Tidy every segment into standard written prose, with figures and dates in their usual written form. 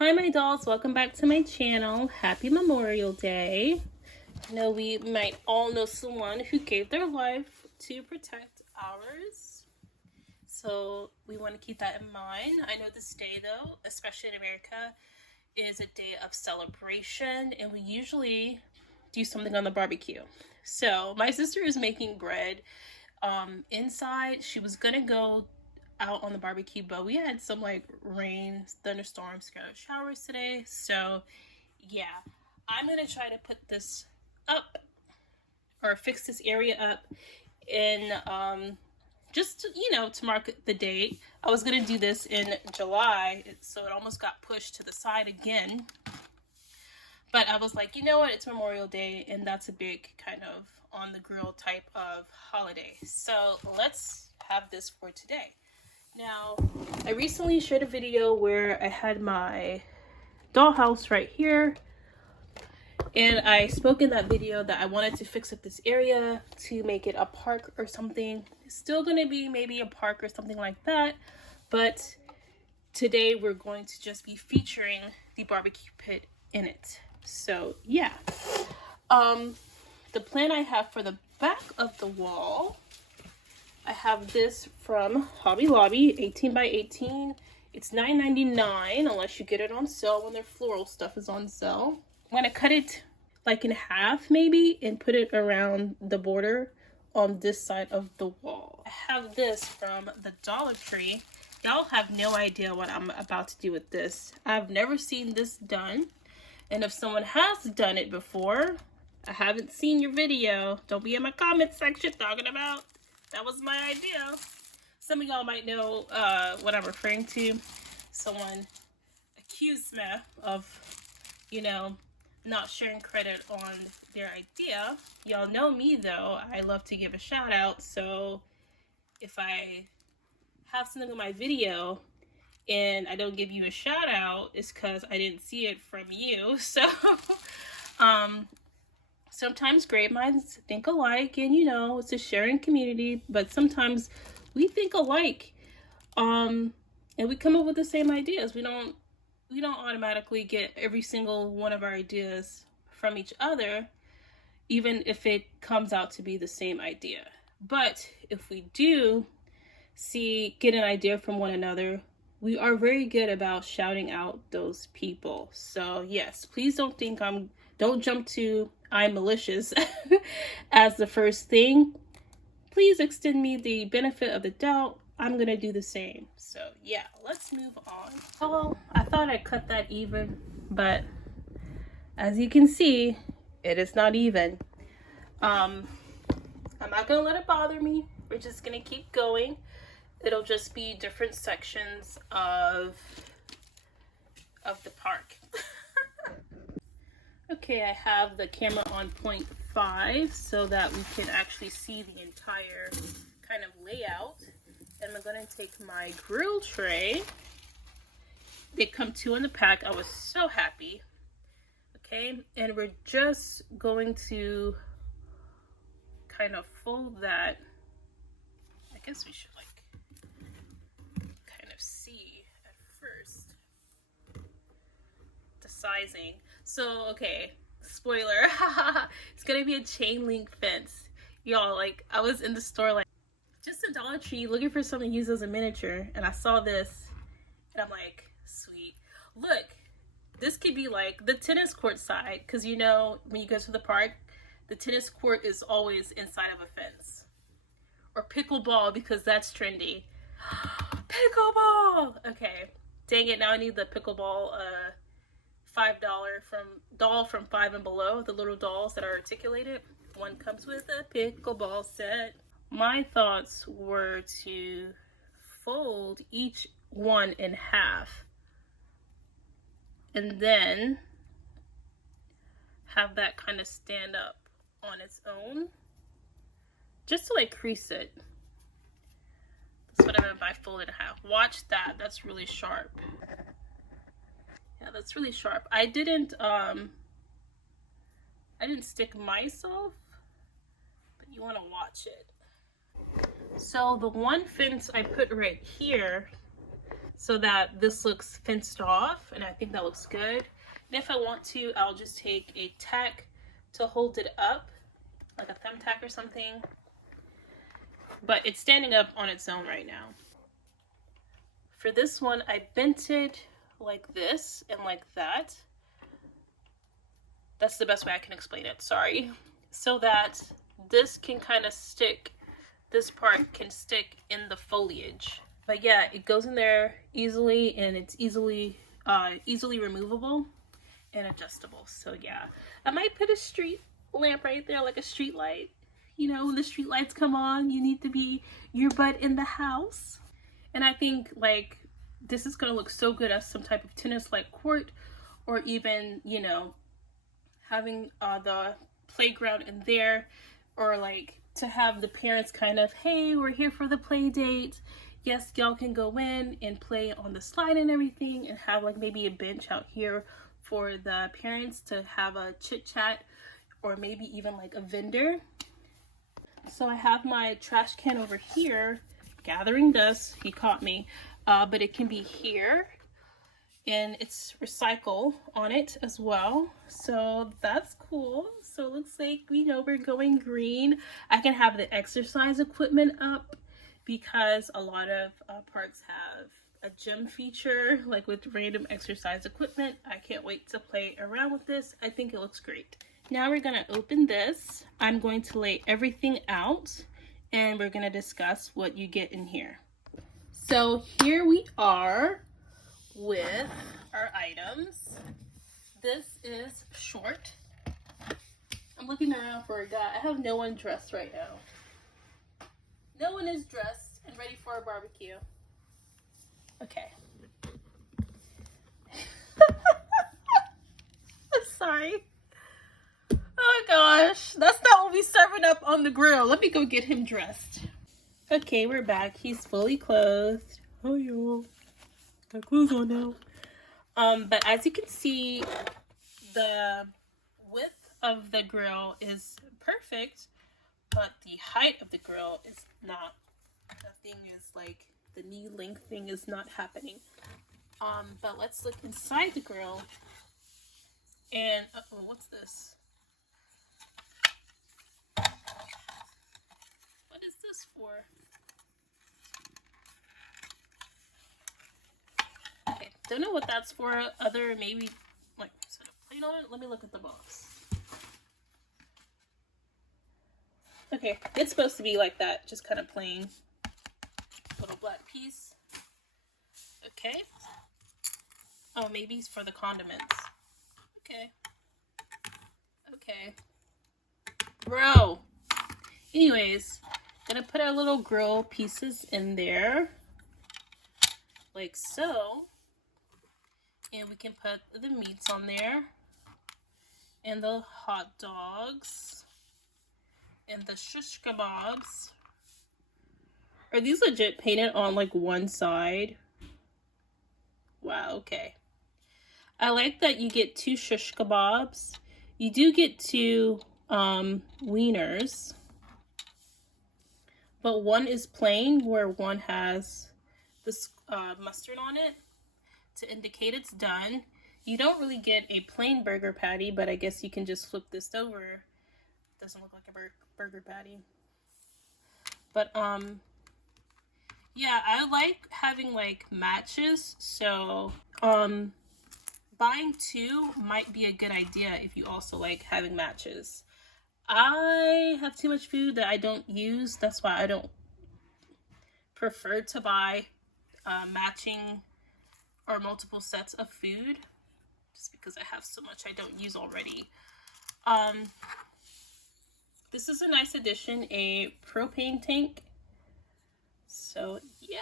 Hi my dolls, welcome back to my channel. Happy Memorial Day. I know we might all know someone who gave their life to protect ours. So we want to keep that in mind. I know this day though, especially in America, is a day of celebration and we usually do something on the barbecue. So my sister is making bread inside. She was gonna go out on the barbecue, but we had some like rain, thunderstorms, showers today. So yeah, I'm gonna try to put this up or fix this area up in just to mark the date. I was gonna do this in July, so it almost got pushed to the side again. But I was like, you know what, it's Memorial Day and that's a big kind of on the grill type of holiday. So let's have this for today. Now, I recently shared a video where I had my dollhouse right here. And I spoke in that video that I wanted to fix up this area to make it a park or something. It's still going to be maybe a park or something like that. But today we're going to just be featuring the barbecue pit in it. So yeah. The plan I have for the back of the wall, I have this from Hobby Lobby, 18 by 18. It's $9.99 unless you get it on sale when their floral stuff is on sale. I'm gonna cut it like in half maybe and put it around the border on this side of the wall. I have this from the Dollar Tree. Y'all have no idea what I'm about to do with this. I've never seen this done. And if someone has done it before, I haven't seen your video. Don't be in my comment section talking about that was my idea. Some of y'all might know what I'm referring to. Someone accused me of, not sharing credit on their idea. Y'all know me though. I love to give a shout out. So if I have something in my video and I don't give you a shout out, it's because I didn't see it from you. So sometimes great minds think alike, and it's a sharing community, but sometimes we think alike, and we come up with the same ideas. We don't automatically get every single one of our ideas from each other, even if it comes out to be the same idea. But if we do get an idea from one another, we are very good about shouting out those people. So yes, please don't jump to I'm malicious as the first thing. Please extend me the benefit of the doubt. I'm gonna do the same. So yeah, let's move on. Oh, I thought I cut that even, but as you can see, it is not even. I'm not gonna let it bother me. We're just gonna keep going. It'll just be different sections of the park. Okay, I have the camera on 0.5 so that we can actually see the entire kind of layout. And I'm going to take my grill tray. They come 2 in the pack. I was so happy. Okay, and we're just going to kind of fold that. I guess we should kind of see at first the sizing. So, okay, spoiler, it's gonna be a chain link fence. Y'all, I was in the store, just in Dollar Tree looking for something to use as a miniature, and I saw this, and I'm like, sweet. Look, this could be like the tennis court side, because when you go to the park, the tennis court is always inside of a fence. Or pickleball, because that's trendy. Pickleball! Okay, dang it, now I need the pickleball, $5 from 5 and below, the little dolls that are articulated. One comes with a pickleball set. My thoughts were to fold each one in half and then have that kind of stand up on its own, just to crease it. That's what I meant by fold it in half. Watch that, that's really sharp. Yeah, that's really sharp. I didn't stick myself, but you want to watch it. So the one fence I put right here, so that this looks fenced off, and I think that looks good. And if I want to, I'll just take a tack to hold it up, like a thumbtack or something. But it's standing up on its own right now. For this one, I bent it like this and like that. That's the best way I can explain it, sorry. So that this can kind of stick, this part can stick in the foliage. But yeah, it goes in there easily, and it's easily removable and adjustable. So yeah, I might put a street lamp right there, like a street light. You know, when the street lights come on, you need to be your butt in the house. And I think like this is gonna look so good as some type of tennis like court, or even, you know, having the playground in there, or like to have the parents kind of, hey, we're here for the play date. Yes, y'all can go in and play on the slide and everything, and have like maybe a bench out here for the parents to have a chit chat, or maybe even like a vendor. So I have my trash can over here gathering dust. He caught me, but it can be here, and it's recycle on it as well, so that's cool. So it looks like, you know, we're going green. I can have the exercise equipment up, because a lot of parks have a gym feature, like with random exercise equipment. I can't wait to play around with this. I think it looks great. Now we're gonna open this. I'm going to lay everything out, and we're gonna discuss what you get in here. So here we are with our items. This is short. I'm looking around for a guy. I have no one dressed right now. No one is dressed and ready for a barbecue. Okay. I'm sorry. Oh gosh, that's not what we serving up on the grill. Let me go get him dressed. Okay, we're back. He's fully clothed. Oh y'all, got clothes on now. But as you can see, the width of the grill is perfect, but the height of the grill is not. The thing is like, the knee length thing is not happening. But let's look inside the grill. And uh-oh, what's this? What is this for? Okay, don't know what that's for. Other maybe like set a plate on it. Let me look at the box. Okay, it's supposed to be like that, just kind of plain. Little black piece. Okay. Oh, maybe it's for the condiments. Okay. Okay. Bro. Anyways, gonna put our little grill pieces in there. Like so. And we can put the meats on there. And the hot dogs. And the shish kebabs. Are these legit painted on like one side? Wow, okay. I like that you get 2 shish kebabs. You do get 2 wieners. But one is plain, where one has this mustard on it to indicate it's done. You don't really get a plain burger patty, but I guess you can just flip this over. It doesn't look like a burger patty. But yeah, I like having like matches, so buying 2 might be a good idea if you also like having matches. I have too much food that I don't use. That's why I don't prefer to buy matching or multiple sets of food, just because I have so much I don't use already. This is a nice addition, a propane tank. So yeah,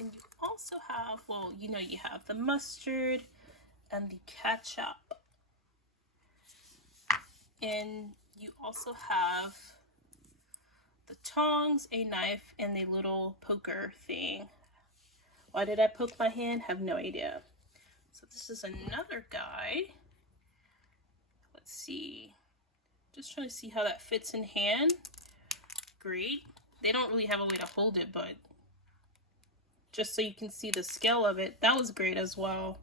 and you also have, well, you know, you have the mustard and the ketchup. And you also have the tongs, a knife, and a little poker thing. Why did I poke my hand? Have no idea. So this is another guy. Let's see. Just trying to see how that fits in hand. Great. They don't really have a way to hold it, but just so you can see the scale of it. That was great as well.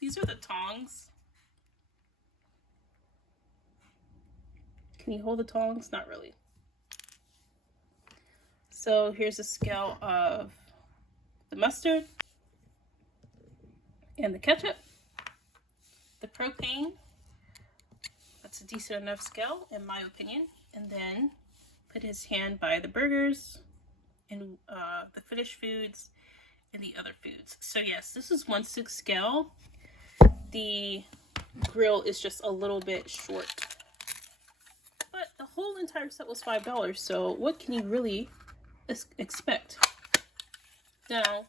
These are the tongs. Can you hold the tongs? Not really. So here's a scale of the mustard and the ketchup, the propane. That's a decent enough scale in my opinion. And then put his hand by the burgers and the finished foods and the other foods. So yes, this is 1/6 scale. The grill is just a little bit short, but the whole entire set was $5. So what can you really expect? Now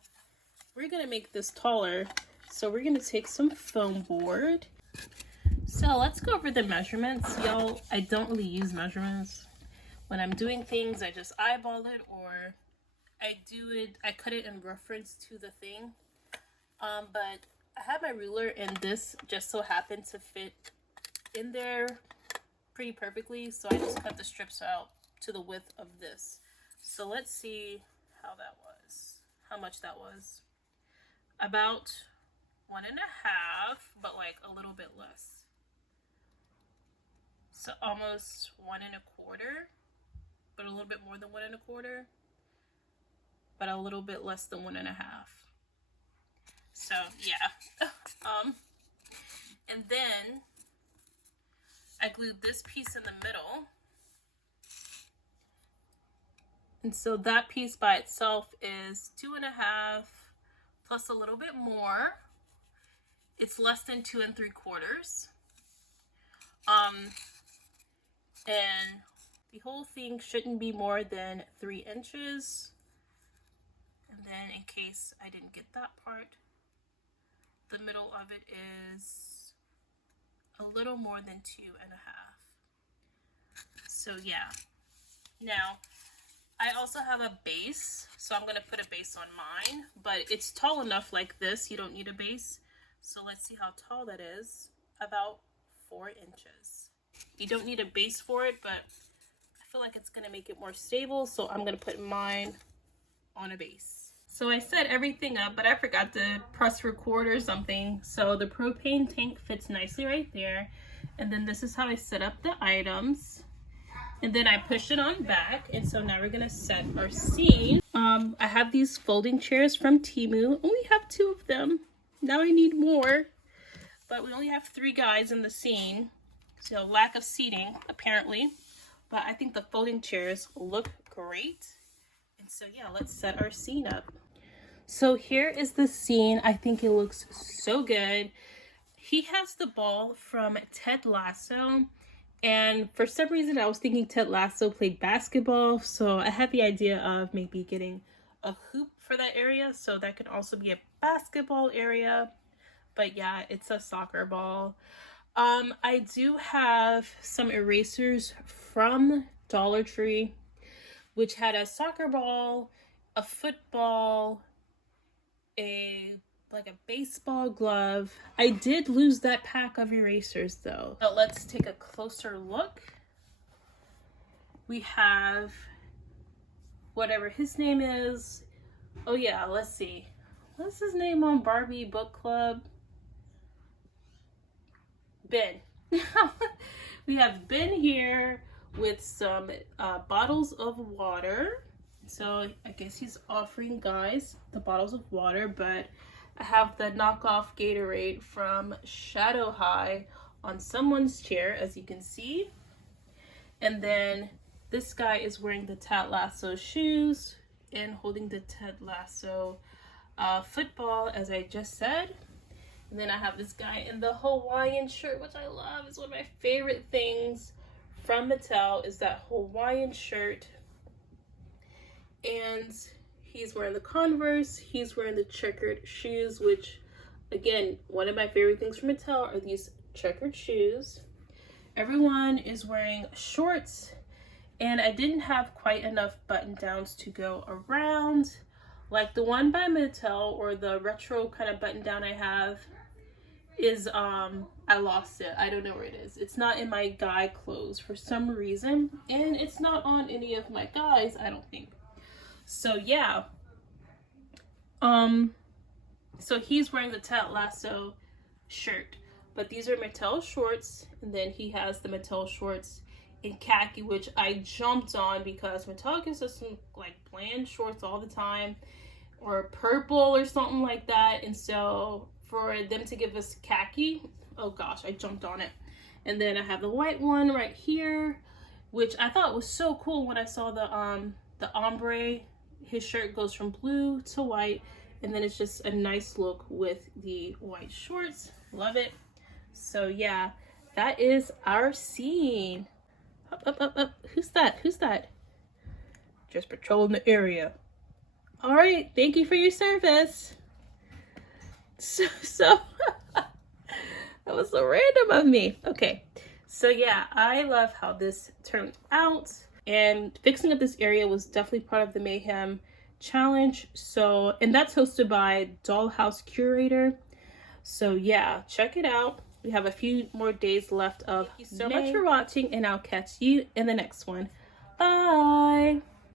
we're gonna make this taller, so we're gonna take some foam board. So let's go over the measurements. Y'all, I don't really use measurements. When I'm doing things, I just eyeball it, or I cut it in reference to the thing. But I have my ruler, and this just so happened to fit in there pretty perfectly, so I just cut the strips out to the width of this. So let's see how much that was. About 1.5, but like a little bit less. So almost 1.25, but a little bit more than 1.25, but a little bit less than 1.5. So yeah. And then I glued this piece in the middle. And so that piece by itself is 2.5 plus a little bit more. It's less than 2 3/4. And the whole thing shouldn't be more than 3 inches. And then in case I didn't get that part, the middle of it is a little more than 2.5. So yeah. Now, I also have a base, so I'm gonna put a base on mine, but it's tall enough like this, you don't need a base. So let's see how tall that is. About 4 inches. You don't need a base for it, but I feel like it's gonna make it more stable, so I'm gonna put mine on a base. So I set everything up, but I forgot to press record or something. So the propane tank fits nicely right there. And then this is how I set up the items. And then I pushed it on back. And so now we're gonna set our scene. I have these folding chairs from Temu. Only have 2 of them. Now I need more. But we only have 3 guys in the scene. So lack of seating, apparently. But I think the folding chairs look great. And so yeah, let's set our scene up. So here is the scene. I think it looks so good. He has the ball from Ted Lasso. And for some reason, I was thinking Ted Lasso played basketball. So I had the idea of maybe getting a hoop for that area. So that could also be a basketball area. But yeah, it's a soccer ball. I do have some erasers from Dollar Tree, which had a soccer ball, a football, like a baseball glove. I did lose that pack of erasers though. But let's take a closer look. We have whatever his name is. Oh yeah, let's see. What's his name on Barbie Book Club? Ben. We have Ben here with some bottles of water. So I guess he's offering guys the bottles of water, but I have the knockoff Gatorade from Shadow High on someone's chair, as you can see. And then this guy is wearing the Ted Lasso shoes and holding the Ted Lasso football, as I just said. And then I have this guy in the Hawaiian shirt, which I love. It's one of my favorite things from Mattel, is that Hawaiian shirt. And he's wearing the Converse. He's wearing the checkered shoes, which, again, one of my favorite things from Mattel are these checkered shoes. Everyone is wearing shorts, and I didn't have quite enough button downs to go around. Like the one by Mattel, or the retro kind of button down I have, is I lost it. I don't know where it is. It's not in my guy clothes for some reason, and it's not on any of my guys, I don't think. So yeah, so he's wearing the Ted Lasso shirt, but these are Mattel shorts, and then he has the Mattel shorts in khaki, which I jumped on because Mattel gives us some like bland shorts all the time, or purple or something like that, and so for them to give us khaki, oh gosh, I jumped on it. And then I have the white one right here, which I thought was so cool when I saw the ombre. His shirt goes from blue to white, and then it's just a nice look with the white shorts. Love it. So yeah, that is our scene. Up, up, up, up. Who's that? Who's that? Just patrolling the area. All right, thank you for your service. So that was so random of me. Okay, so yeah, I love how this turned out, and fixing up this area was definitely part of the Mayhem challenge. So, and that's hosted by Dollhouse Curator. So yeah, check it out. We have a few more days left of Thank you so much for watching, and I'll catch you in the next one. Bye.